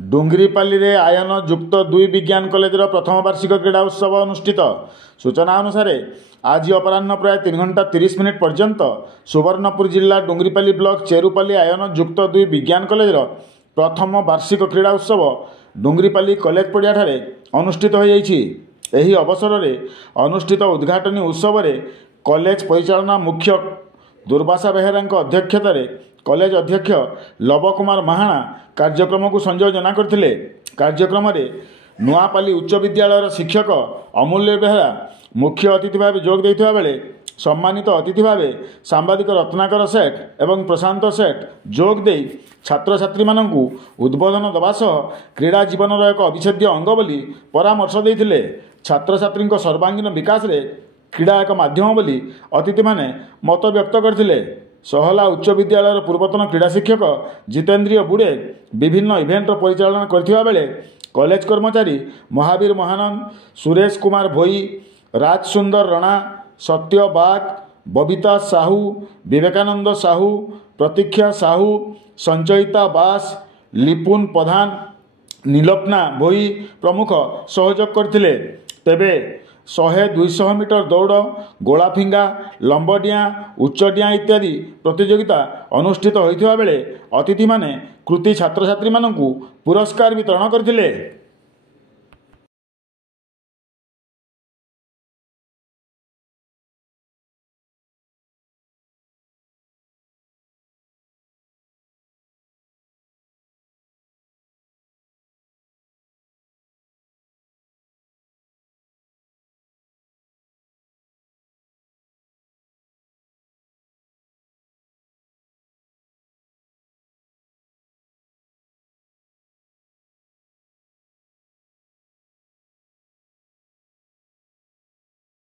डुंगरीपाली रे आयन युक्त 2 विज्ञान कॉलेज प्रथम वार्षिक क्रीड़ा उत्सव अनुष्ठित। सूचना अनुसार आज अपराह्न प्राय 3:30 पर्यंत सुवर्णपुर जिला डुंगरीपाली ब्लॉक चेरुपाली आयन युक्त 2 विज्ञान कॉलेज प्रथम वार्षिक क्रीड़ा उत्सव डुंगरीपाली कॉलेज पड़िया अनुष्ठित हो जाइछि। एही अवसर में अनुष्ठित उद्घाटनी उत्सव में कॉलेज परिचालना मुख्य दुर्वासा बेहेरा अध्यक्षतार कॉलेज अध्यक्ष लव कुमार महाणा कार्यक्रम को संयोजना करथिले। कार्यक्रम में नुआपाली उच्च विद्यालय शिक्षक अमूल्य बेहेरा मुख्य अतिथि भाव जोग देथिबा बेले सम्मानित अतिथि भाव सांबादिक रत्नाकर सेठ एवं प्रशांत सेठ जोग दे छात्र छात्री मानू उद्बोधन दवा सह क्रीड़ा जीवन एक अविच्छेद्य अंग बोली परामर्श देथिले। छात्र छात्री सर्वांगीन विकास रे क्रीड़ा एक माध्यम बोली अतिथि माने मत व्यक्त करथिले। सहला उच्च विद्यालय पूर्वतन क्रीड़ा शिक्षक जितेन्द्रिय बुड़े विभिन्न इवेंट परिचालन करथिबा बेले कॉलेज कर्मचारी महावीर महानंद, सुरेश कुमार भोई, राज सुंदर राणा, सत्य बाग, बबीता साहू, विवेकानंद साहू, प्रतीक्षा साहू, संचयिता बास, लिपुन प्रधान, नीलपना भोई प्रमुख सहयोग करथिले। तेबे 100-200 मीटर दौड़, गोला फिंगा, लंबडिया, उच्चडिया इत्यादि प्रतियोगिता अनुष्ठित होइथिबा बेले अतिथि माने कृति छात्र छात्री मानू पुरस्कार वितरण करथिले।